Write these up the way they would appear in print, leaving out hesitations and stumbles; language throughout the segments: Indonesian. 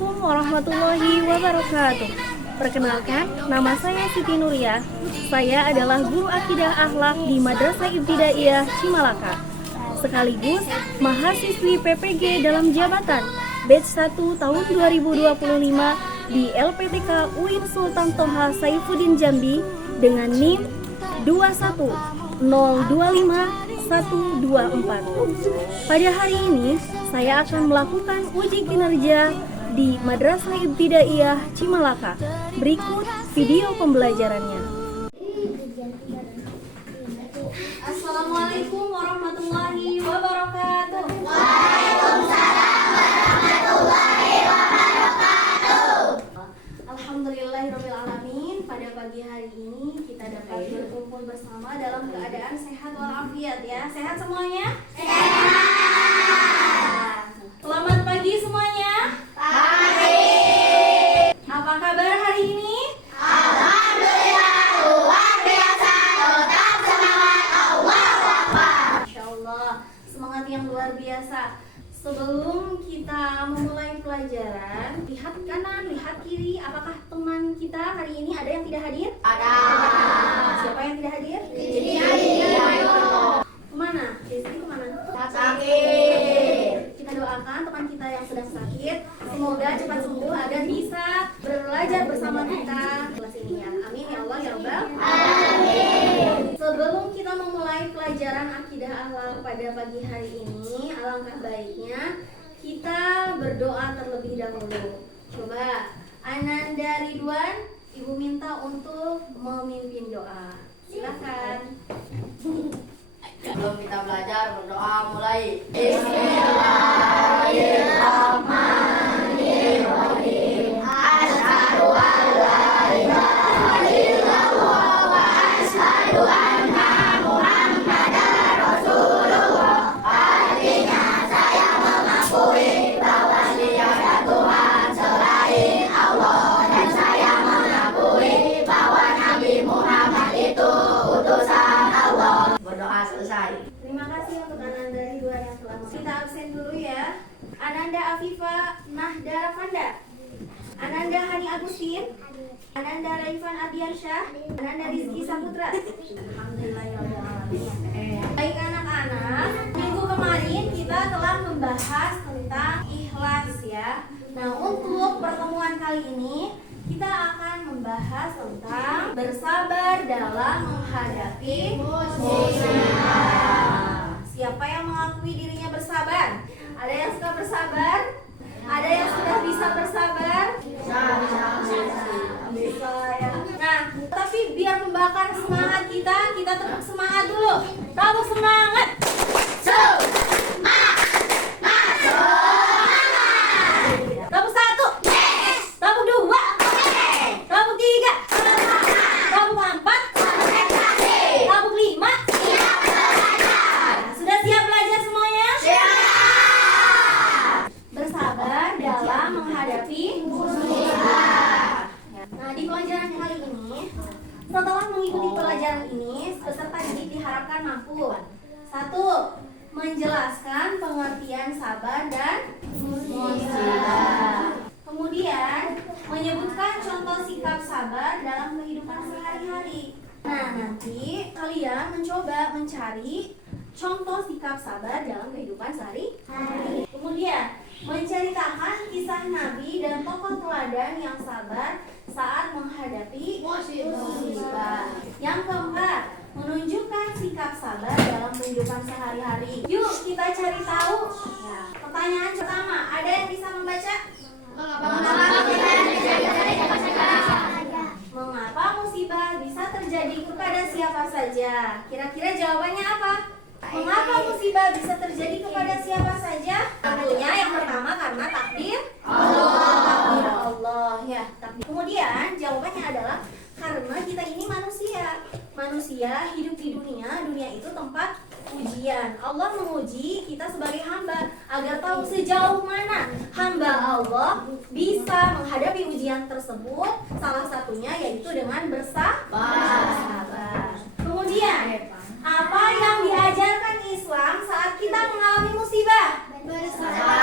Assalamualaikum warahmatullahi wabarakatuh. Perkenalkan, nama saya Siti Nuria. Saya adalah guru akidah akhlak di Madrasah Ibtidaiyah Cimalaka, sekaligus mahasiswi PPG dalam jabatan batch 1 tahun 2025 di LPTK UIN Sultan Toha Saifuddin Jambi dengan NIM 21025-124. Pada hari ini, saya akan melakukan uji kinerja di Madrasah Ibtidaiyah Cimalaka. Berikut video pembelajarannya. Assalamualaikum warahmatullahi wabarakatuh. Waalaikumsalam warahmatullahi wabarakatuh. Alhamdulillahirabbil alamin. Pada pagi hari ini kita dapat berkumpul bersama dalam keadaan sehat walafiat ya. Sehat semuanya? Sehat. Selamat pagi semuanya. Pagi. Apa kabar hari ini? Alhamdulillah luar biasa. Tetap semangat. Allahu Akbar. Masya Allah, semangat yang luar biasa. Sebelum kita memulai pelajaran, lihat kanan, lihat kiri. Apakah teman kita hari ini ada yang tidak hadir? Ada. Siapa yang tidak hadir? Ini hadir. Kemana? Rizky kemana? Sakit. Kita doakan teman kita yang sedang sakit, semoga cepat sembuh agar bisa belajar bersama kita kelas ini ya. Amin ya Allah ya Rabbal. Amin. Sebelum kita memulai pelajaran akidah akhlak pada pagi hari ini, alangkah baiknya kita berdoa terlebih dahulu. Coba Ananda Ridwan, Ibu minta untuk memimpin doa. Silakan. Sebelum kita belajar berdoa mulai. Bismillahirrahmanirrahim. Asyhadu an la ilaha illallah wa asyhadu anna Muhammadar Rasulullah. Artinya saya mengakui bahwa tiada Tuhan selain Allah dan saya mengakui bahwa Nabi Muhammad itu utusan Allah. Berdoa selesai. Terima kasih untuk Ananda Ridwan yang telah kita absen dulu ya. Ananda Afifa Nahda Rafanda, Ananda Hani Agustin, Ananda Raifan Abiansyah, Ananda Rizky Saputra. Alhamdulillahirrahmanirrahim. Baik anak-anak, minggu kemarin kita telah membahas tentang ikhlas ya. Nah, untuk pertemuan kali ini kita akan membahas tentang bersabar dalam menghadapi musibah. Siapa yang mengakui dirinya bersabar? Ada yang suka bersabar? Ada yang sudah bisa bersabar? Bisa ya. Nah, tapi biar membakar semangat kita tetap semangat dulu. Tahu semangat? Tabuk 1, tabuk 2, tabuk 3, tabuk 4, tabuk 5. Sudah siap belajar semuanya? Bersabar dalam menghadapi musibah. Nah, di pelajaran kali ini, setelah mengikuti pelajaran ini, peserta didik diharapkan mampu 1. Menjelaskan pengertian sabar dan musibah. Kemudian, menyebutkan contoh sikap sabar dalam kehidupan sehari-hari. Nah, nanti kalian mencoba mencari contoh sikap sabar dalam kehidupan sehari-hari. Kemudian, menceritakan kisah Nabi dan tokoh teladan yang sabar saat menghadapi musibah. Yang keempat, menunjukkan sikap sabar dalam kehidupan sehari-hari. Yuk kita cari tahu. Ya. Pertanyaan pertama, ada yang bisa membaca? Mengapa musibah bisa terjadi kepada siapa saja? Kira-kira jawabannya apa? Mengapa musibah bisa terjadi kepada siapa saja? Tentunya yang pertama karena takdir Allah ya. Kemudian jawabannya adalah karena kita ini manusia. Manusia hidup di dunia itu tempat ujian. Allah menguji kita sebagai hamba agar tahu sejauh mana hamba Allah bisa menghadapi ujian tersebut. Salah satunya yaitu dengan bersabar. Kemudian apa yang diajarkan Islam saat kita mengalami musibah? Bersabar.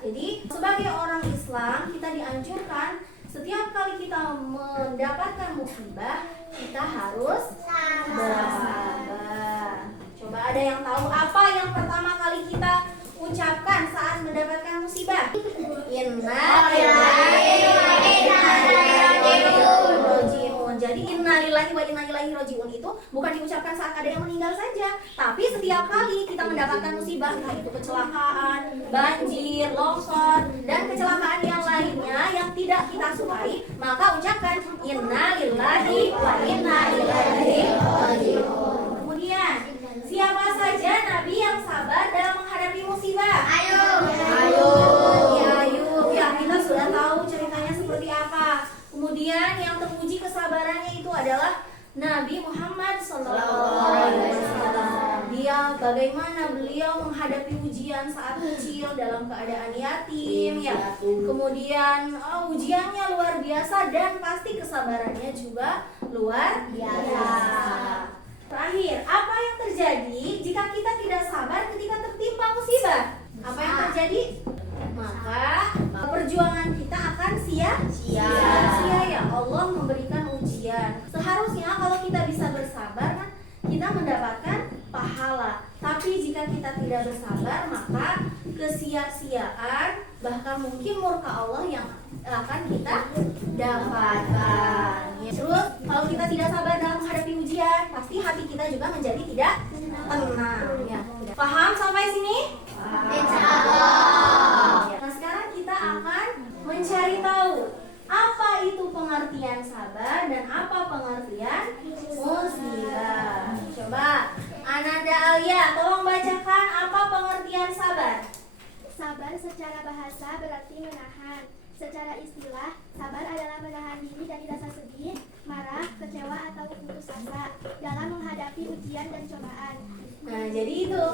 Jadi setiap kali kita mendapatkan musibah, kita harus bersabar. Coba ada yang tahu apa yang pertama kali kita ucapkan saat mendapatkan musibah? Innalillahi wa inna ilaihi raji'un. Jadi innalillahi wa inna ilaihi raji'un itu bukan diucapkan saat ada yang meninggal saja, tapi setiap kali kita mendapatkan musibah, entah itu kecelakaan, banjir, longsor, dan kecelakaan yang lainnya yang tidak kita sukai, maka ucapkan innalillahi wa inna ilaihi raji'un. Kemudian, siapa saja nabi yang sabar dalam menghadapi musibah? Ayub. Ya, kita sudah tahu ceritanya seperti apa. Kemudian yang terpuji kesabarannya itu adalah Nabi Muhammad SAW. Bagaimana beliau menghadapi ujian saat kecil dalam keadaan yatim, ya. Kemudian ujiannya luar biasa dan pasti kesabarannya juga luar biasa. Terakhir, apa yang terjadi jika kita tidak sabar ketika tertimpa musibah? Apa yang terjadi? Maka perjuangan kita akan sia-sia, ya. Allah memberikan ujian. Seharusnya kalau kita bisa bersabar kan kita mendapatkan pahala. Tapi jika kita tidak bersabar, maka kesia-siaan, bahkan mungkin murka Allah yang akan kita dapatkan. Terus kalau kita tidak sabar dalam menghadapi ujian, pasti hati kita juga menjadi tidak tenang, ya. Paham sampai sini? Insyaallah. Nah, sekarang kita akan mencari tahu apa itu pengertian sabar dan apa pengertian musibah. Coba Ananda Alia, tolong bacakan apa pengertian sabar. Sabar secara bahasa berarti menahan. Secara istilah, sabar adalah menahan diri dari rasa sedih, marah, kecewa, atau putus asa dalam menghadapi ujian dan cobaan. Nah, jadi itu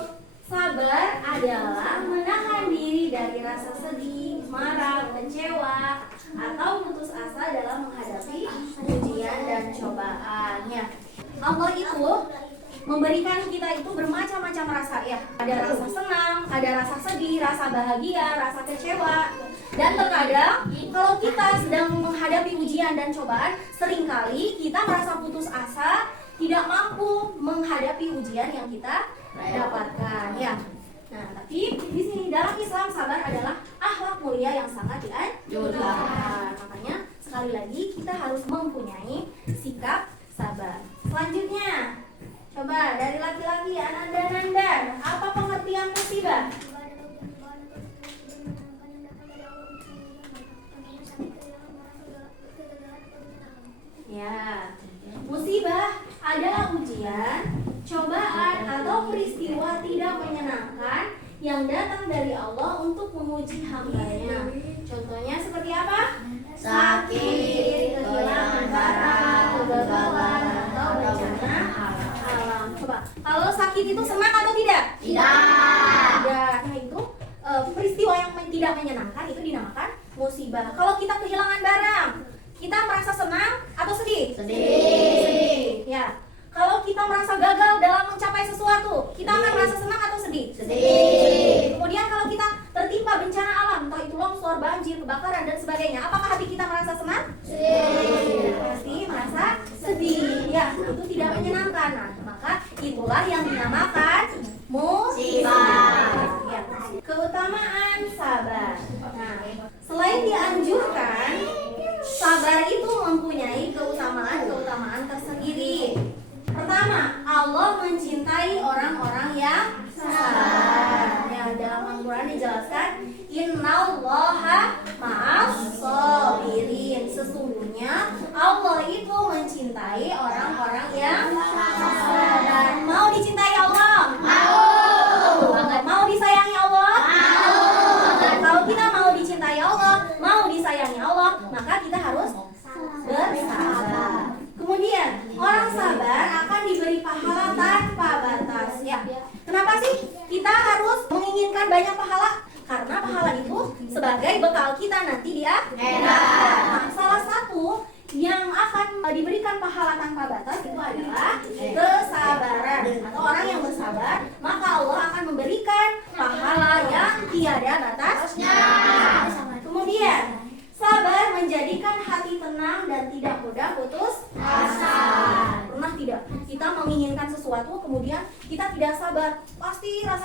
sabar adalah menahan diri dari rasa sedih, marah, kecewa, atau putus asa dalam menghadapi ujian dan cobaannya. Allah itu memberikan kita itu bermacam-macam rasa, ya. Ada rasa senang, ada rasa sedih, rasa bahagia, rasa kecewa. Dan terkadang kalau kita sedang menghadapi ujian dan cobaan, seringkali kita merasa putus asa, tidak mampu menghadapi ujian yang kita dapatkan, ya. Nah, tapi di sini dalam Islam sabar adalah akhlak mulia yang sangat dianjurkan. Makanya sekali lagi kita harus mempunyai sikap sabar. Selanjutnya, coba dari laki-laki Ananda Nandar, apa pengertian musibah? Ya, musibah adalah ujian, cobaan, atau peristiwa tidak menyenangkan yang datang dari Allah untuk menguji hamba-Nya. Contohnya seperti apa? Sakit, kehilangan barang, kegagalan, atau bencana alam. Coba, kalau sakit itu senang atau tidak? Tidak. Nah, itu peristiwa yang tidak menyenangkan itu dinamakan musibah. Kalau kita kehilangan barang, kita merasa senang atau sedih? Sedih. Ya. Kalau kita merasa gagal dalam mencapai sesuatu, kita akan merasa senang atau sedih? Sedih. Kemudian kalau kita tertimpa bencana alam, entah itu longsor, banjir, kebakaran, dan sebagainya, apakah hati kita merasa senang? Sedih. Pasti merasa sedih. Ya, itu tidak menyenangkan. Nah, maka itulah yang dinamakan musibah. Ya. Keutamaan sabar. Nah, selain dianjurkan, sabar itu mempunyai keutamaan tersendiri. Pertama, Allah mencintai orang-orang yang sabar. Ya, dalam Al-Quran dijelaskan, Innallaha ma'as-shabirin. Sesungguhnya Allah itu mencintai orang-orang yang sabar. Mau dicintai Allah? Mau. Mau disayangi Allah? Mau. Kalau kita mau dicintai Allah, mau disayangi Allah, maka kita harus bersabar. Kemudian, orang sabar akan diberi pahala tanpa batas, ya. Kenapa sih kita harus menginginkan banyak pahala? Karena pahala itu sebagai bekal kita nanti di akhirat. Nah, salah satu yang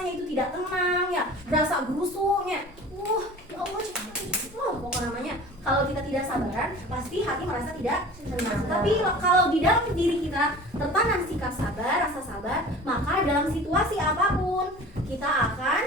rasanya itu tidak tenang ya, berasa gerusuknya. Ya Allah, pokok namanya. Kalau kita tidak sabaran, pasti hati merasa tidak tenang. Tapi kalau di dalam diri kita tertanam sikap sabar, rasa sabar, maka dalam situasi apapun kita akan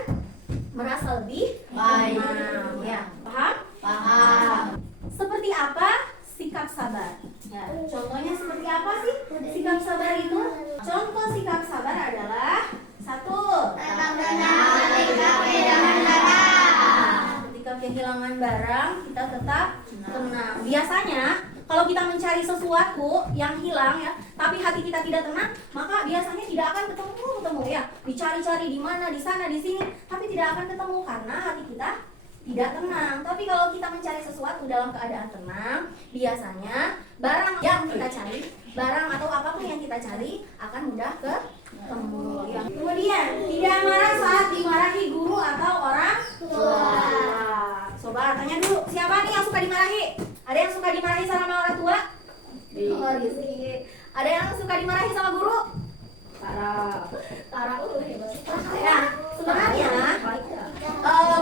merasa lebih Baik. tenang. Ya, paham? Paham. Seperti apa sikap sabar? Ya, contohnya seperti apa sih sikap sabar itu? Contoh sikap sabar adalah satu, Tetap tenang ketika kehilangan barang. ketika kehilangan barang kita tetap tenang. Biasanya kalau kita mencari sesuatu yang hilang ya, tapi hati kita tidak tenang, maka biasanya tidak akan ketemu ya. Dicari-cari di mana, di sana, di sini, tapi tidak akan ketemu karena hati kita tidak tenang. Tapi kalau kita mencari sesuatu dalam keadaan tenang, biasanya barang yang kita cari, barang atau apapun yang kita cari akan mudah ketemu. Ya. Kemudian tidak marah saat dimarahi guru atau orang tua. Coba tanya dulu, siapa nih yang suka dimarahi? Ada yang suka dimarahi sama orang tua? Oh, di sini. Ada yang suka dimarahi sama guru? Tara ya, sebenarnya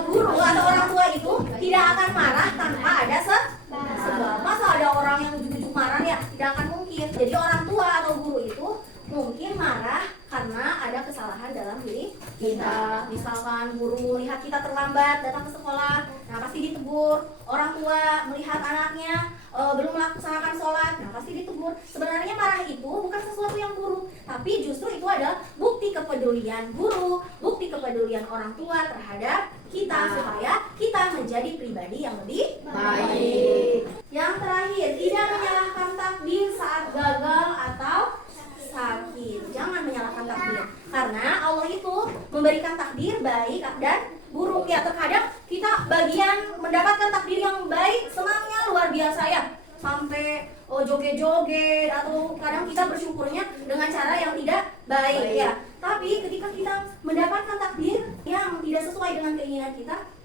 guru atau orang tua itu tidak akan marah tanpa ada sebab. Masa ada orang yang ujuk-ujuk marah ya? Tidak akan mungkin. Jadi orang tua atau guru itu mungkin marah karena ada kesalahan dalam diri kita. Misalkan guru melihat kita terlambat datang ke sekolah, nah pasti ditegur. Orang tua melihat anaknya belum melaksanakan sholat, nah pasti ditegur. Sebenarnya marah itu bukan sesuatu yang buruk, tapi justru itu adalah bukti kepedulian guru, bukti kepedulian orang tua terhadap kita supaya kita menjadi pribadi yang lebih baik. Yang terakhir, tidak menyalahkan takdir saat gagal atau sakit. Jangan menyalahkan takdir, karena Allah itu memberikan takdir baik dan buruk ya. Terkadang kita bagian mendapatkan takdir yang baik, senangnya luar biasa ya, sampai joget-joget, atau kadang kita bersyukurnya dengan cara yang tidak baik ya. Tapi ketika kita mendapatkan takdir yang tidak sesuai dengan keinginan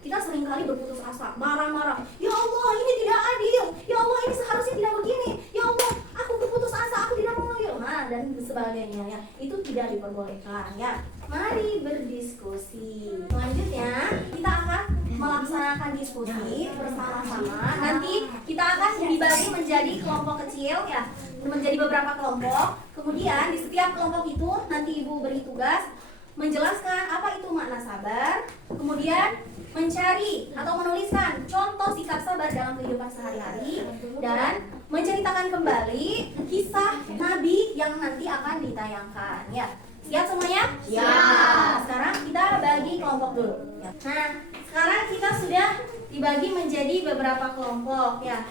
kita seringkali berputus asa, marah-marah. Ya Allah, ini tidak adil. Ya Allah, ini seharusnya tidak begini. Ya Allah, aku berputus asa, aku tidak mau. Nah, dan sebagainya ya. Itu tidak diperbolehkan ya. Mari berdiskusi. Selanjutnya kita akan melaksanakan diskusi bersama-sama. Nanti kita akan dibagi menjadi kelompok kecil ya, menjadi beberapa kelompok. Kemudian di setiap kelompok itu nanti Ibu beri tugas menjelaskan apa itu makna sabar, kemudian mencari atau menuliskan contoh sikap sabar dalam kehidupan sehari-hari, dan menceritakan kembali kisah Nabi yang nanti akan ditayangkan ya. Siap semuanya? Siap. Sekarang kita bagi kelompok dulu ya. Nah, sekarang kita sudah dibagi menjadi beberapa kelompok ya.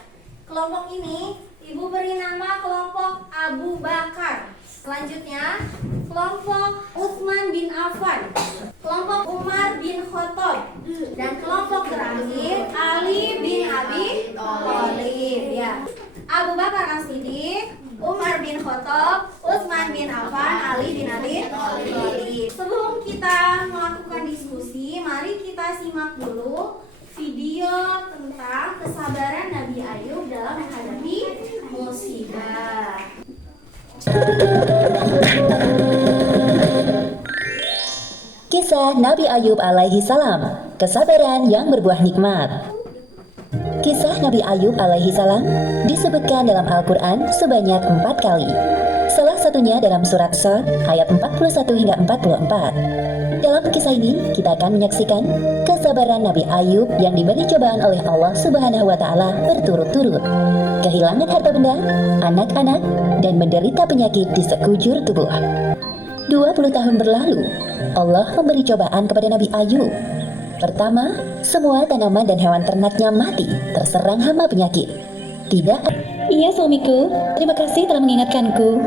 Kelompok ini Ibu beri nama kelompok Abu Bakar. Selanjutnya kelompok Utsman bin Affan, kelompok Umar bin Khattab, dan kelompok terakhir Ali bin Abi Thalib ya. Abu Bakar As-Siddiq, Umar bin Khattab, Utsman bin Affan, Ali bin Abi Thalib. Sebelum kita melakukan diskusi, mari kita simak dulu video tentang kesabaran Nabi Ayub dalam menghadapi musibah. Kisah Nabi Ayub alaihi salam, kesabaran yang berbuah nikmat. Kisah Nabi Ayub alaihi salam disebutkan dalam Al-Quran sebanyak 4 kali. Salah satunya dalam surat Shad ayat 41 hingga 44. Dalam kisah ini kita akan menyaksikan kesabaran Nabi Ayub yang diberi cobaan oleh Allah Subhanahu wa taala berturut-turut. Kehilangan harta benda, anak-anak, dan menderita penyakit di sekujur tubuh. 20 tahun berlalu, Allah memberi cobaan kepada Nabi Ayub. Pertama, semua tanaman dan hewan ternaknya mati, terserang hama penyakit. Tidak. Iya suamiku, terima kasih telah mengingatkanku.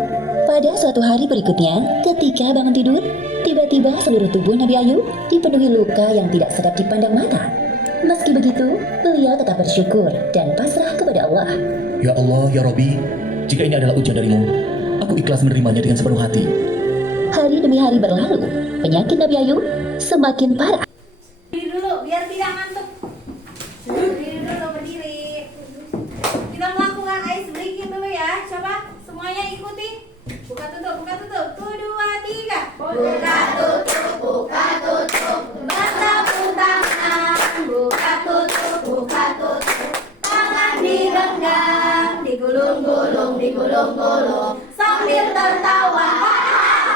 Pada suatu hari berikutnya, ketika bangun tidur, tiba-tiba seluruh tubuh Nabi Ayub dipenuhi luka yang tidak sedap dipandang mata. Meski begitu, beliau tetap bersyukur dan pasrah kepada Allah. Ya Allah, ya Robbi, jika ini adalah ujian darimu, aku ikhlas menerimanya dengan sepenuh hati. Hari demi hari berlalu, penyakit Nabi Ayub semakin parah. Berdiri dulu biar tidak ngantuk. Berdiri dulu, berdiri. Kita melakukan ice breaking dulu ya. Coba semuanya ikuti. Buka tutup, buka tutup. 1, 2, 3. Buka tutup, buka tutup. digulung-gulung, sambil tertawa.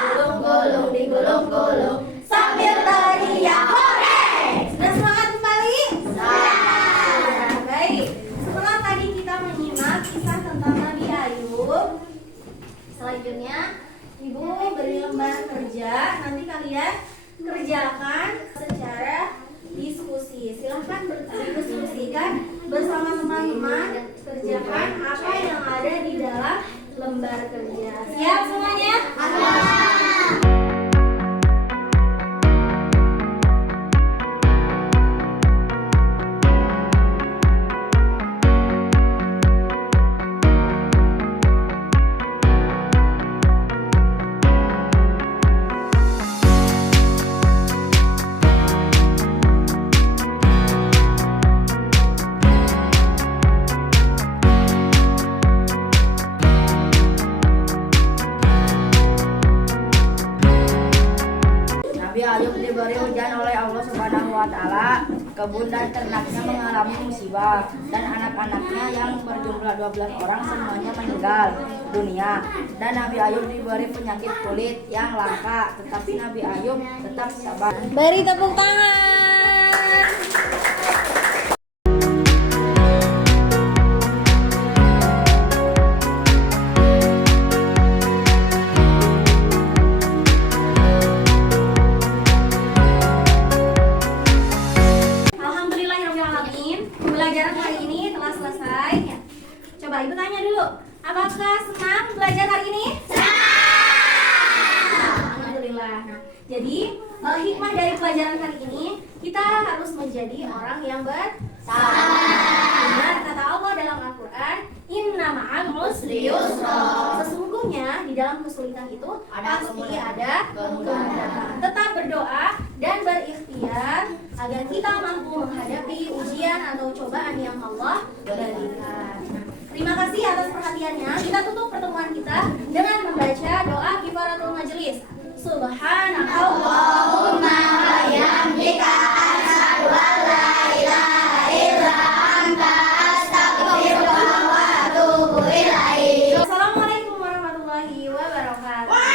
gulung-gulung, digulung-gulung. Sambil teriak hore. Sudah semangat kembali? Nah, baik. Setelah tadi kita menyimak kisah tentang Nabi Ayub, selanjutnya Ibu beri lembar kerja. Nanti kalian kerjakan secara diskusi. Silahkan berdiskusikan bersama teman-teman. Kerjakan apa yang ada di dalam lembar kerja. Siap semuanya? Nabi Ayub diberi hujan oleh Allah Subhanahu wa Ta'ala. Kebun dan ternaknya mengalami musibah, dan anak-anaknya yang berjumlah 12 orang semuanya meninggal dunia. Dan Nabi Ayub diberi penyakit kulit yang langka, tetapi Nabi Ayub tetap sabar. Beri tepuk tangan. Alhamdulillahirrahmanirrahim. Pembelajaran hari ini telah selesai. Coba Ibu tanya dulu, apakah senang belajar hari ini? Alhamdulillah. Nah, jadi hikmah dari pelajaran hari ini, kita harus menjadi orang yang bersabar. Benar kata Allah dalam Al-Quran, Inna ma'al usri yusra. Sesungguhnya di dalam kesulitan itu pasti ada kemudahan. Tetap berdoa dan berikhtiar agar kita mampu menghadapi ujian atau cobaan yang Allah berikan. Terima kasih atas perhatiannya. Kita tutup pertemuan kita dengan membaca doa kifaratul majelis. Subhanakallahumma wa bihamdika asyhadu an la ilaha illa anta astaghfiruka wa atubu ilaik. Wassalamualaikum warahmatullahi wabarakatuh.